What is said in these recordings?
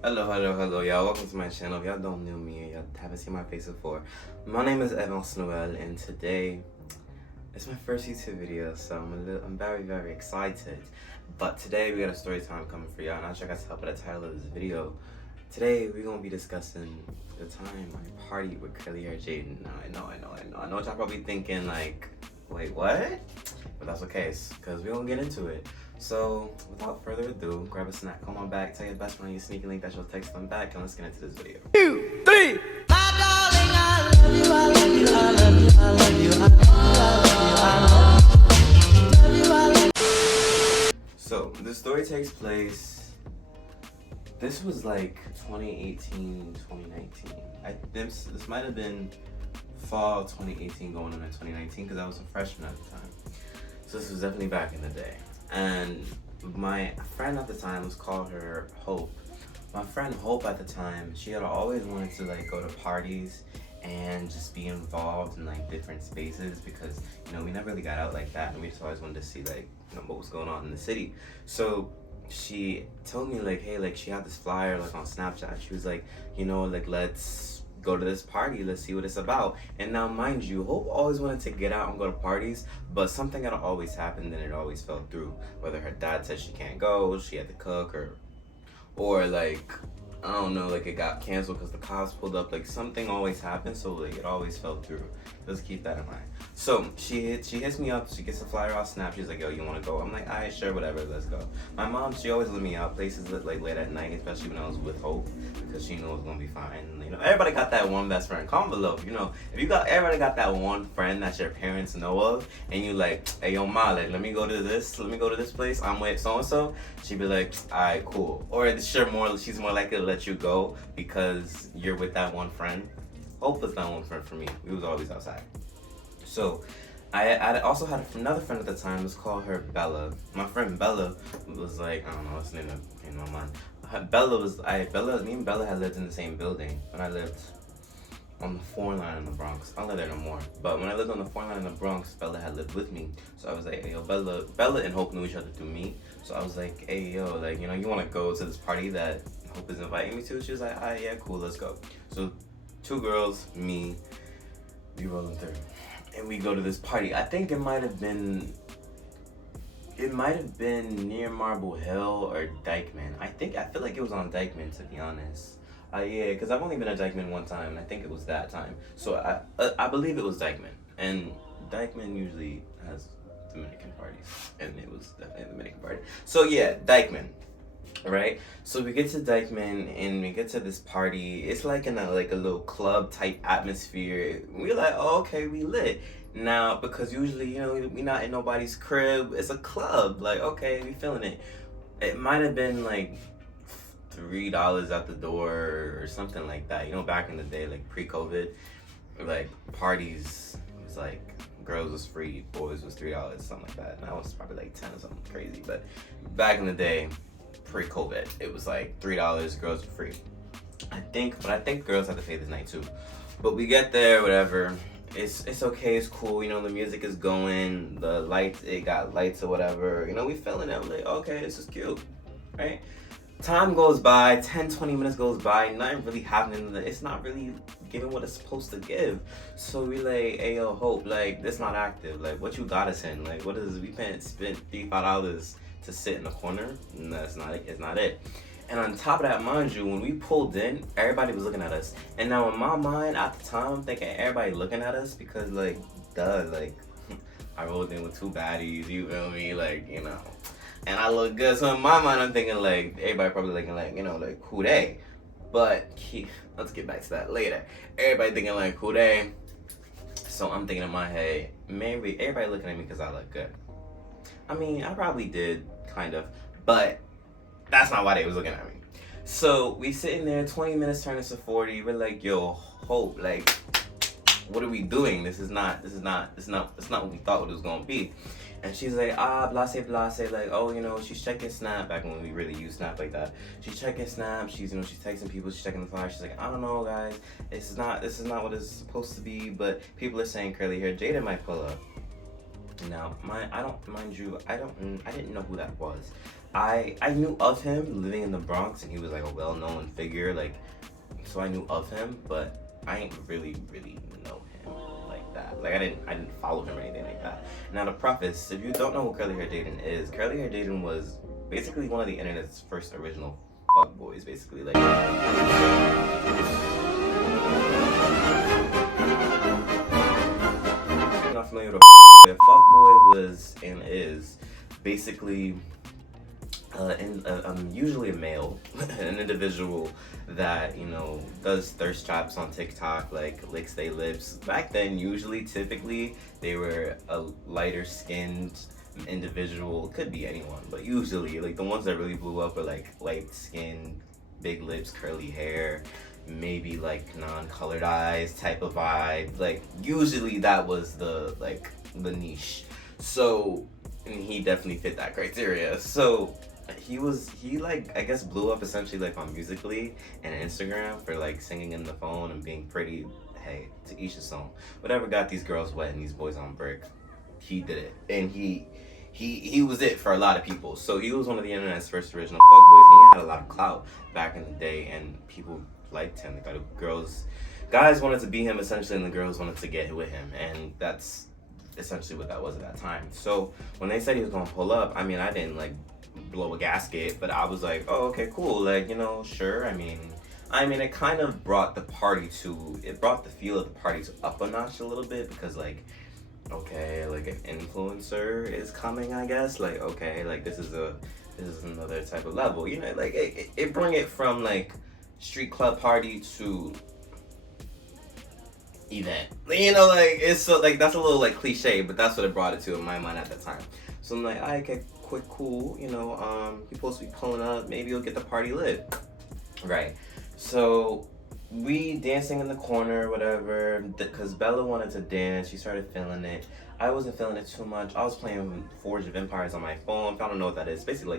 Hello, y'all. Welcome to my channel. If y'all don't know me and y'all haven't seen my face before, my name is Avans Noël, and today it's my first YouTube video, so I'm very excited. But today we got a story time coming for y'all, and I'll check out the title of this video. Today we're gonna be discussing the time I partied with curly hair Jaden. Now I know what y'all probably thinking like, wait, what? But that's okay, cause we're gonna get into it. So, without further ado, grab a snack, come on back, tell your best friend your sneaky link that you'll text them back, and let's get into this video. 2, 3! My darling, I love you, I love you, I love you, I love you, I love you, I love you. So, the story takes place, this was like 2018, 2019. This might have been fall 2018 going into 2019 because I was a freshman at the time. So this was definitely back in the day. And my friend at the time, let's call her Hope. My friend Hope at the time, she had always wanted to like go to parties and just be involved in like different spaces because, you know, we never really got out like that, and we just always wanted to see like, you know, what was going on in the city. So she told me like, hey, like she had this flyer like on Snapchat. She was like, you know, like let's go to this party, let's see what it's about. And now mind you, Hope always wanted to get out and go to parties, but something had always happened and it always fell through. Whether her dad said she can't go, she had to cook, or like, I don't know, like it got canceled because the cops pulled up, like something always happened, so like it always fell through. Let's keep that in mind. So she hits me up, she gets a flyer off Snap, she's like, yo, you wanna go? I'm like, alright, sure, whatever, let's go. My mom, she always let me out places like late at night, especially when I was with Hope, because she knew it was gonna be fine. And, you know, everybody got that one best friend. Comment below, you know, if you got, everybody got that one friend that your parents know of, and you like, hey yo ma, like let me go to this place, I'm with so and so. She'd be like, alright, cool. Or she's more likely to let you go because you're with that one friend. Hope was that one friend for me. We was always outside. So I also had another friend at the time. Let's call her Bella. My friend Bella was like, I don't know what's the name that came to my mind. Me and Bella had lived in the same building when I lived on the 4 line in the Bronx. I don't live there no more. But when I lived on the 4 line in the Bronx, Bella had lived with me. So I was like, hey yo, Bella and Hope knew each other through me. So I was like, hey yo, like, you know, you wanna go to this party that Hope is inviting me to? She was like, alright, yeah, cool, let's go. So 2 girls, me, we rolling through. And we go to this party. I think it might have been near Marble Hill or Dykeman. I feel like it was on Dykeman, to be honest. Yeah, because I've only been at Dykeman one time, and I think it was that time. So I believe it was Dykeman. And Dykeman usually has Dominican parties, and it was definitely a Dominican party. So yeah, Dykeman. Right, so we get to Dykeman and we get to this party. It's like in a little club type atmosphere. We're like, oh, okay, we lit now, because usually, you know, we not in nobody's crib. It's a club. Like, okay, we feeling it. It might have been like $3 at the door or something like that. You know, back in the day, like pre-COVID, like parties was like girls was free, boys was $3, something like that. Now it's probably like 10 or something crazy. But back in the day, pre-COVID, it was like $3, girls were free. I think girls have to pay this night too. But we get there, whatever. It's okay, it's cool, you know, the music is going, the lights, it got lights or whatever. You know, we feeling it. I'm like, okay, this is cute, right? Time goes by, 10-20 minutes goes by, nothing really happening. It's not really giving what it's supposed to give. So we like, hey yo, Hope, like this not active. Like what you got us in? Like what is, we spent $3-5 to sit in the corner? No, it's not it. And on top of that, mind you, when we pulled in, everybody was looking at us. And now in my mind at the time, I'm thinking everybody looking at us because like, duh, like I rolled in with 2 baddies, you feel me? Like, you know, and I look good. So in my mind, I'm thinking like, everybody probably looking like, you know, like who they? But let's get back to that later. Everybody thinking like who they? So I'm thinking in my head, maybe everybody looking at me because I look good. I mean, I probably did, kind of, but that's not why they was looking at me. So we sitting there, 20 minutes turning to 40. We're like, yo, Hope, like, what are we doing? This is not what we thought it was gonna be. And she's like, blase, like, oh, you know, she's checking Snap, back when we really used Snap like that. She's checking Snap, she's, you know, she's texting people, she's checking the flyer. She's like, I don't know, guys, this is not what it's supposed to be, but people are saying curly hair Jaden might pull up. Now, I didn't know who that was. I knew of him living in the Bronx, and he was like a well-known figure, like, so I knew of him, but I ain't really know him like that. Like, I didn't follow him or anything like that. Now, to preface, if you don't know who Curly Hair Jayden is, Curly Hair Jayden was basically one of the internet's first original fuckboys, basically. Like, if you're not familiar with a fuckboy was and is basically usually a male, an individual that, you know, does thirst traps on TikTok, like licks they lips. Back then, typically, they were a lighter skinned individual. Could be anyone, but usually, like, the ones that really blew up were like light skin, big lips, curly hair, maybe like non-colored eyes type of vibe. Like, usually that was the niche. So, and he definitely fit that criteria. So he like, I guess, blew up essentially like on Musically and Instagram for like singing in the phone and being pretty. Hey, to each his own. Whatever got these girls wet and these boys on brick, he did it. And he was it for a lot of people. So he was one of the internet's first original fuckboys, and he had a lot of clout back in the day, and people liked him. They thought guys wanted to be him essentially, and the girls wanted to get with him, and that's essentially what that was at that time. So when they said he was gonna pull up, I mean, I didn't like blow a gasket, but I was like, oh, okay, cool, like, you know, sure. I mean, it kind of brought the feel of the party to up a notch a little bit, because like, okay, like an influencer is coming, I guess. Like, okay, like this is another type of level, you know, like it bring it from like street club party to event, you know, like it's so like that's a little like cliche, but that's what it brought it to in my mind at the time. So I'm like, alright, okay, quick, cool, you know, you're supposed to be pulling up, maybe you'll get the party lit, right? So we dancing in the corner, whatever, because Bella wanted to dance. She started feeling it. I wasn't feeling it too much. I was playing Forge of Empires on my phone. If I don't know what that is, basically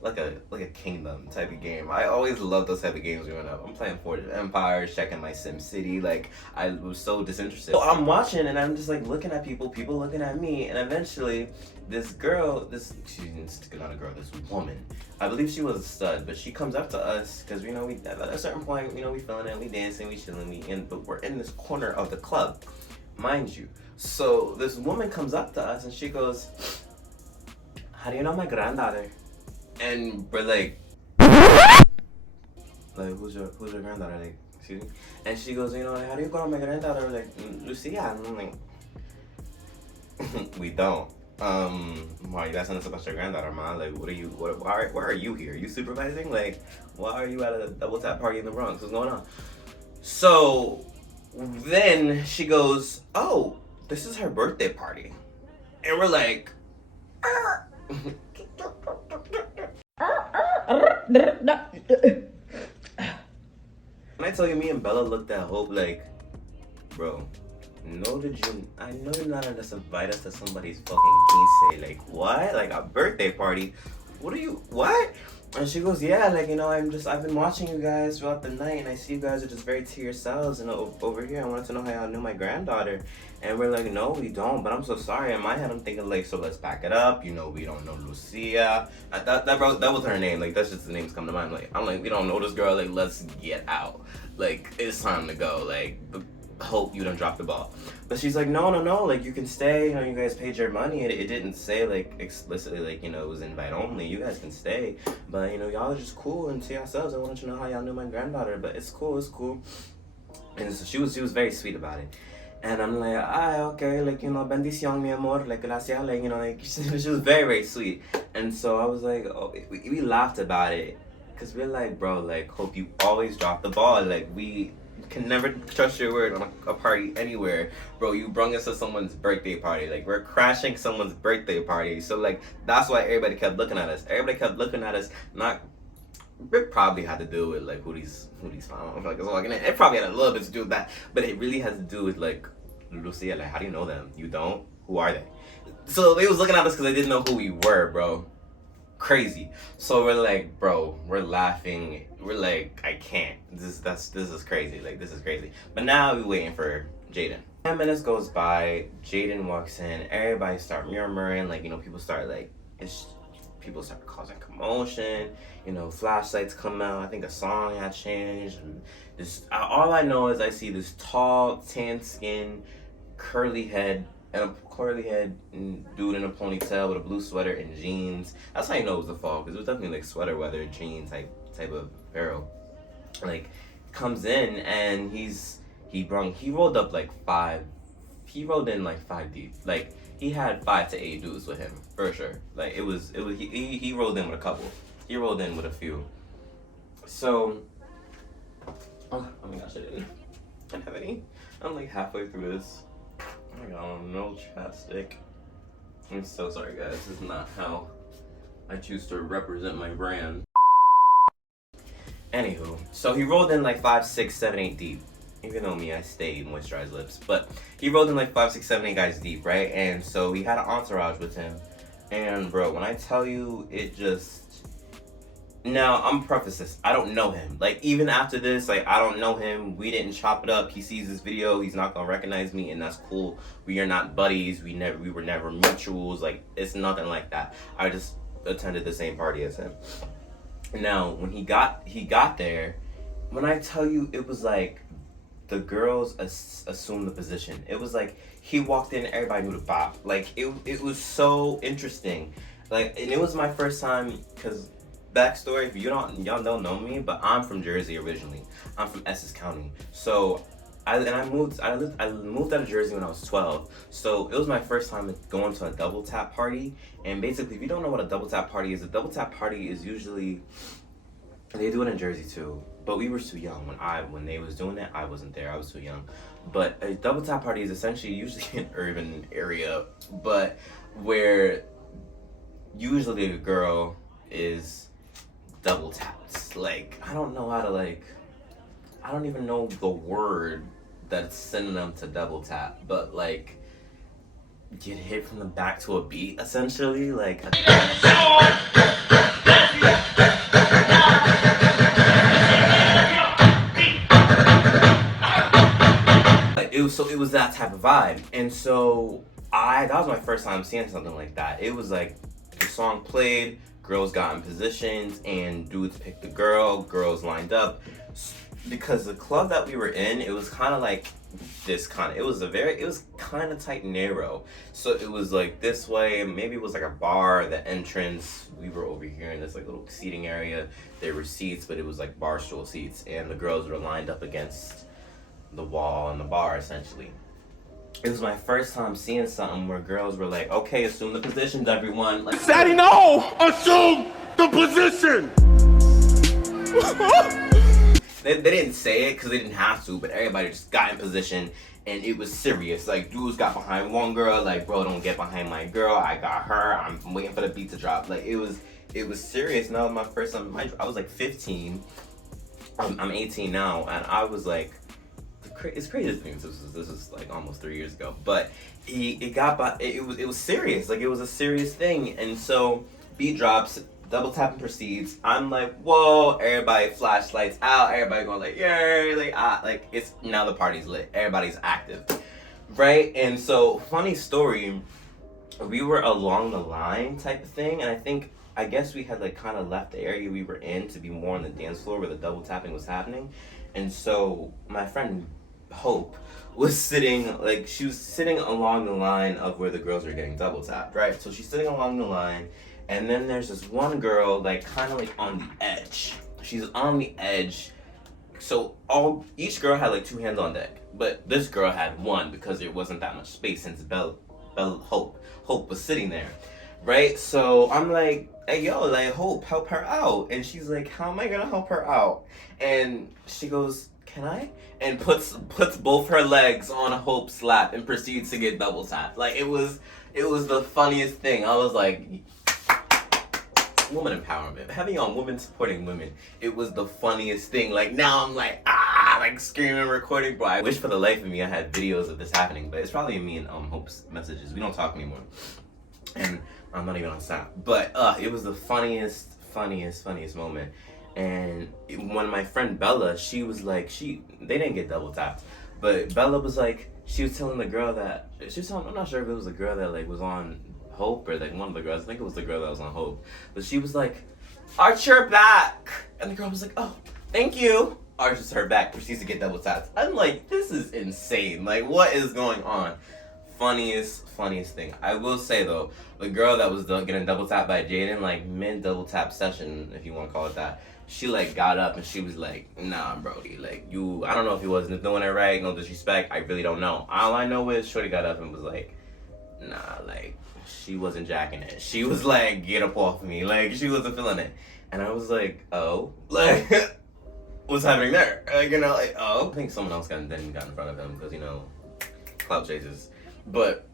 like a kingdom type of game. I always loved those type of games growing up. I'm playing Forge of Empires, checking my Sim City. Like, I was so disinterested. So I'm watching and I'm just like looking at people looking at me, and eventually this woman, I believe she was a stud, but she comes up to us because, you know, we at a certain point, you know, we feeling it, we dancing, we chilling, but we're in this corner of the club, mind you. So this woman comes up to us and she goes, how do you know my granddaughter? And we're like, who's your granddaughter? Like, excuse me? And she goes, you know, how do you call my granddaughter? We're like, Lucia. And I'm like, we don't. Why are you asking us about your granddaughter, ma? Like, why are you here? Are you supervising? Like, why are you at a double tap party in the Bronx? What's going on? So then she goes, oh, this is her birthday party. And we're like, when I tell you, me and Bella looked at Hope like, bro, I know you're not gonna just invite us to somebody's fucking quince. Like, what? Like a birthday party? What? And she goes, yeah, like, you know, I've been watching you guys throughout the night, and I see you guys are just very to yourselves, and over here, I wanted to know how y'all knew my granddaughter. And we're like, no, we don't, but I'm so sorry. In my head, I'm thinking, like, so let's back it up. You know, we don't know Lucia. That was her name. Like, that's just the names come to mind. Like, I'm like, we don't know this girl. Like, let's get out. Like, it's time to go. Like, hope you don't drop the ball. But she's like, no, like, you can stay, you know, you guys paid your money, and it didn't say, like, explicitly, like, you know, it was invite only, you guys can stay, but, you know, y'all are just cool and to yourselves. I wanted to know how y'all knew my granddaughter, but it's cool. And so she was very sweet about it. And I'm like, okay, like, you know, bendición, mi amor, like, gracias, like, you know, like, she was very, very sweet. And so I was like, oh, we laughed about it, because we're like, bro, like, hope you always drop the ball. Like, we can never trust your word on a party anywhere. Bro, you brung us to someone's birthday party. Like, we're crashing someone's birthday party. So, like, that's why everybody kept looking at us. It probably had to do with, like, who these motherfuckers walking in. It probably had a little bit to do with that. But it really has to do with, like, Lucia, like, how do you know them? You don't? Who are they? So they was looking at us because they didn't know who we were, bro. Crazy. So we're like, bro, we're laughing. We're like, I can't. This is crazy. Like, this is crazy. But now we're waiting for Jaden. 10 minutes goes by, Jaden walks in, everybody start murmuring, like, people start like, people start causing commotion, flashlights come out, I think a song had changed, and all I know is I see this tall, tan skin, curly head dude in a ponytail with a blue sweater and jeans. That's how you know it was the fall, because it was definitely like sweater weather, jean type of apparel. Like, comes in and he rolled up like five. He rolled in like 5 deep. Like, he had 5 to 8 dudes with him for sure. Like, he rolled in with a couple. He rolled in with a few. So, oh my gosh, I didn't have any. I'm like halfway through this. I got no chapstick. I'm so sorry, guys. This is not how I choose to represent my brand. Anywho, so he rolled in like 5, 6, 7, 8 deep. Even though me, I stay moisturized lips. But he rolled in like 5, 6, 7, 8 guys deep, right? And so he had an entourage with him. And bro, when I tell you, it just... Now, I'm preface this. I don't know him. Like, even after this, like, I don't know him. We didn't chop it up. He sees this video. He's not gonna recognize me, and that's cool. We are not buddies. We were never mutuals. Like, it's nothing like that. I just attended the same party as him. Now, when he got there, when I tell you, it was like the girls assumed the position. It was like he walked in, everybody knew the bop. Like, it was so interesting. Like, and it was my first time, because backstory, if y'all don't know me, but I'm from Jersey originally. I'm from Essex County. So I moved out of Jersey when I was 12. So it was my first time going to a double tap party. And basically, if you don't know what a double tap party is, a double tap party is usually, they do it in Jersey too, but we were too young when they was doing it. I wasn't there. I was too young. But a double tap party is essentially usually an urban area, but where usually a girl is double tapped. Like, I don't even know the word that's synonym to double tap, but like, get hit from the back to a beat, essentially. Like, it was that type of vibe. And so that was my first time seeing something like that. It was like, the song played, girls got in positions, and dudes picked the girls lined up. Because the club that we were in, it was kind of like this kind of, it was kind of tight and narrow. So it was like this way, maybe it was like a bar, the entrance, we were over here in this like little seating area. There were seats, but it was like bar stool seats, and the girls were lined up against the wall in the bar, essentially. It was my first time seeing something where girls were like, okay, assume the positions, everyone. Like, Daddy, no! Assume the position! They didn't say it because they didn't have to, but everybody just got in position, and it was serious. Like, dudes got behind one girl, like, bro, don't get behind my girl. I got her. I'm waiting for the beat to drop. Like, it was serious. And that was my first time. I was like 15. I'm 18 now, and I was like, it's crazy to think this is like almost 3 years ago, but it was serious. Like, it was a serious thing. And so beat drops, double tapping proceeds. I'm like, whoa, everybody flashlights out, everybody going like, yay, like it's now the party's lit, everybody's active, right? And so, funny story, we were along the line type of thing, and I guess we had like kind of left the area we were in to be more on the dance floor where the double tapping was happening. And so my friend Hope was sitting along the line of where the girls were getting double tapped, right? So she's sitting along the line, and then there's this one girl like kind of like on the edge. She's on the edge. So each girl had like 2 hands on deck, but this girl had one because there wasn't that much space since Hope was sitting there, right? So I'm like, hey yo, like, Hope, help her out. And she's like, how am I gonna help her out? And she goes, can I? And puts both her legs on Hope's lap and proceeds to get double tapped. Like, it was the funniest thing. I was like, woman empowerment, having on women supporting women. It was the funniest thing. Like, now I'm like, like screaming, recording, bro. I wish for the life of me I had videos of this happening, but it's probably me and Hope's messages. We don't talk anymore, and I'm not even on Snap. But it was the funniest moment. And when my friend Bella, she was like, they didn't get double tapped, but Bella was like, she was telling the girl that I'm not sure if it was the girl that like was on Hope or like one of the girls. I think it was the girl that was on Hope. But she was like, arch your back. And the girl was like, oh, thank you. Arches her back, proceeds to get double tapped. I'm like, this is insane. Like, what is going on? Funniest thing. I will say though, the girl that was getting double tapped by Jayden, like mid double tap session, if you want to call it that, she like got up and she was like, nah, Brody, like you, I don't know if he wasn't doing it right, no disrespect, I really don't know. All I know is Shorty got up and was like, nah, like she wasn't jacking it. She was like, get up off me, like she wasn't feeling it. And I was like, oh, like what's happening there? Like, you know, like, oh. I think someone else got in front of him because, you know, clout chases. But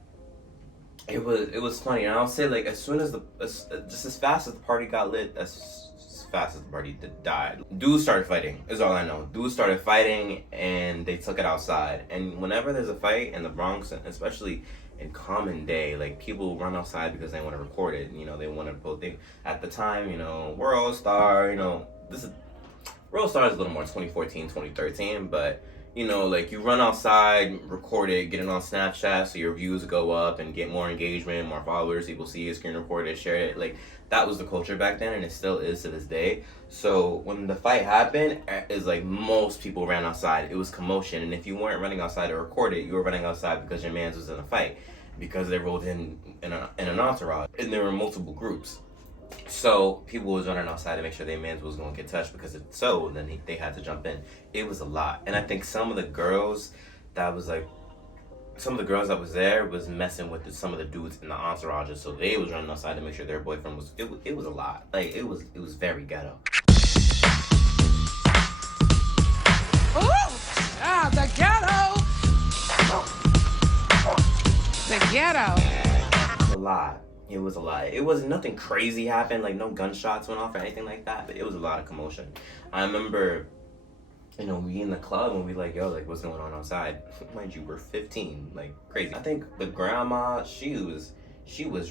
it was funny, and I'll say like as soon as just as fast as the party got lit, as fast as the party died, dudes started fighting. Is all I know. Dudes started fighting, and they took it outside. And whenever there's a fight in the Bronx, especially in common day, like people run outside because they want to record it. You know, they want to both. At the time, you know, World Star. You know, World Star is a little more 2014, 2013, but. You know, like you run outside, record it, get it on Snapchat so your views go up and get more engagement, more followers, people see it, screen record it, share it. Like that was the culture back then and it still is to this day. So when the fight happened, it's like most people ran outside. It was commotion, and if you weren't running outside to record it, you were running outside because your man's was in a fight. Because they rolled in an entourage and there were multiple groups. So people was running outside to make sure their mans was gonna get touched, because if so, then they had to jump in. It was a lot, and I think some of the girls that was there was messing with some of the dudes in the entourages, so they was running outside to make sure their boyfriend was. It was a lot. Like it was very ghetto. The ghetto. The ghetto. A lot. It was a lot. It was nothing crazy happened, like no gunshots went off or anything like that, but it was a lot of commotion. I remember, you know, we in the club and we like, yo, like what's going on outside? Mind you, we're 15, like crazy. I think the grandma, she was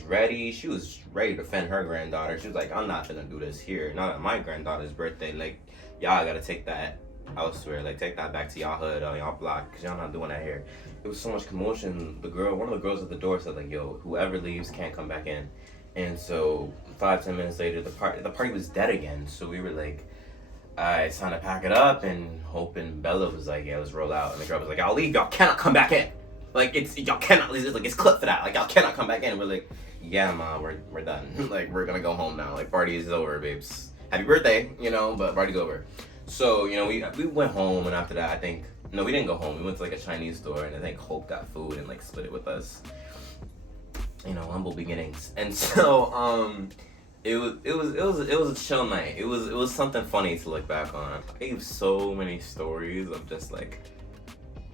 ready. She was ready to defend her granddaughter. She was like, I'm not gonna do this here. Not at my granddaughter's birthday. Like, y'all gotta take that elsewhere. Like, take that back to y'all hood or y'all block, because y'all not doing that here. It was so much commotion. One of the girls at the door said like, yo, whoever leaves can't come back in. And so 5-10 minutes later, the party was dead again. So we were like, it's time to pack it up, and Hope and Bella was like, yeah, let's roll out. And the girl was like, I'll leave, y'all cannot come back in. Like y'all cannot leave. It's clipped for that. Like y'all cannot come back in. And we're like, yeah, ma, we're done. Like we're gonna go home now. Like party is over, babes. Happy birthday, you know, but party's over. So, you know, we went home, and after that, no, we didn't go home. We went to like a Chinese store, and I think Hope got food and like split it with us. You know, humble beginnings. And so, it was a chill night. It was something funny to look back on. I have so many stories of just like,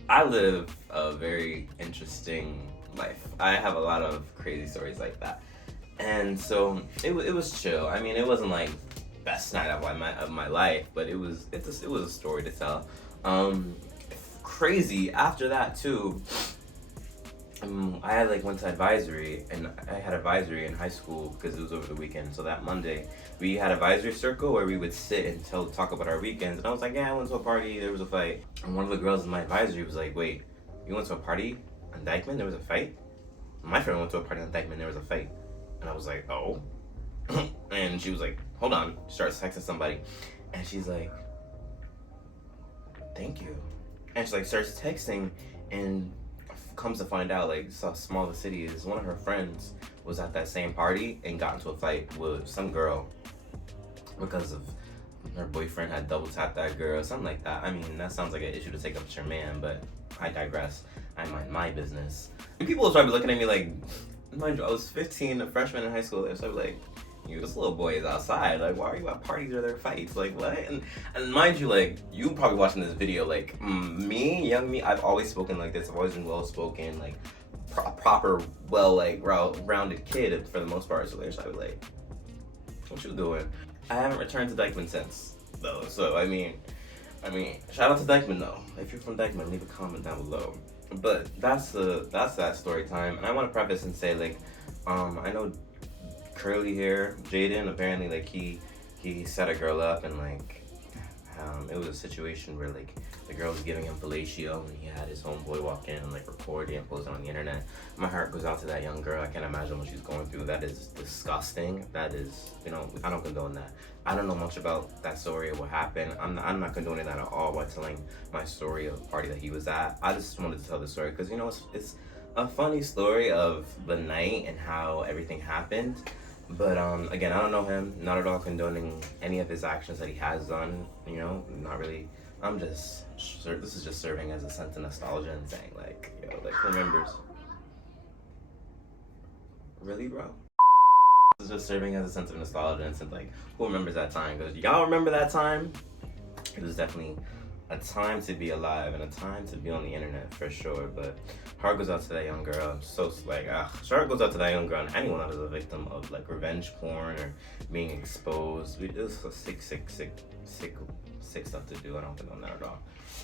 I live a very interesting life. I have a lot of crazy stories like that. And so it was chill. I mean, it wasn't like best night of my life, but it was a story to tell. Crazy after that too. I had like went to advisory, and I had advisory in high school because it was over the weekend. So that Monday we had advisory circle where we would sit and talk about our weekends. And I was like, yeah, I went to a party, there was a fight. And one of the girls in my advisory was like, wait, you went to a party on Dykeman, there was a fight? My friend went to a party on Dykeman, there was a fight. And I was like, oh. And she was like, hold on. She starts texting somebody, and she's like, thank you. And she like starts texting, and comes to find out, like, how small the city is, one of her friends was at that same party and got into a fight with some girl because of her boyfriend had double tapped that girl, something like that. I mean, that sounds like an issue to take up with your man, but I digress. I mind my business. And people will start looking at me like, mind you, I was 15, a freshman in high school. They started like, you, this little boy is outside. Like, why are you at parties or there are fights? Like, what? And mind you, like, you probably watching this video, like, young me, I've always spoken like this. I've always been well-spoken, like, proper, well, like, rounded kid for the most part. So they're like, what you doing? I haven't returned to Dykeman since, though. So, I mean, shout out to Dykeman, though. If you're from Dykeman, leave a comment down below. But that's that story time. And I want to preface and say, like, I know curly hair Jaden, apparently like he set a girl up and like It was a situation where like the girl was giving him fellatio and he had his homeboy walk in and like record it and post it on the internet. My heart goes out to that young girl. I can't imagine what she's going through. That is disgusting. That is, you know, I don't condone that. I don't know much about that story or what happened. I'm not condoning that at all by telling my story of the party that he was at. I just wanted to tell the story because, you know, it's a funny story of the night and how everything happened. But again, I don't know him, not at all condoning any of his actions that he has done, you know, not really. This is just serving as a sense of nostalgia and saying like, yo, like, who remembers? Really, bro? This is just serving as a sense of nostalgia and like, who remembers that time? Because y'all remember that time? It was definitely a time to be alive and a time to be on the internet for sure. But heart goes out to that young girl. So like, heart goes out to that young girl and anyone that is a victim of like revenge porn or being exposed. It's a sick stuff to do. I don't condone that at all.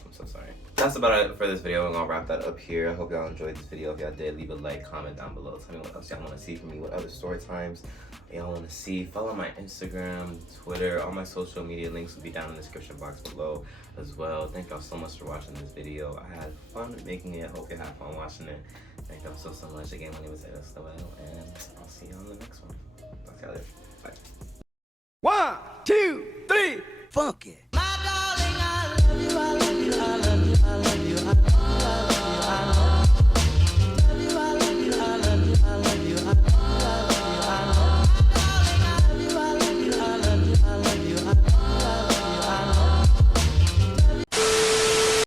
I'm so sorry. That's about it for this video. I'm gonna wrap that up here. I hope y'all enjoyed this video. If y'all did, leave a like, comment down below. Tell me what else y'all want to see from me. What other story times y'all want to see. Follow my Instagram, Twitter, all my social media links will be down in the description box below as well. Thank y'all so much for watching this video. I had fun making it. Hope you had fun watching it. Thank y'all so much. Again, my name is Avans Noël, and I'll see you on the next one. Talk to y'all later. Bye. 1, 2, 3, funky.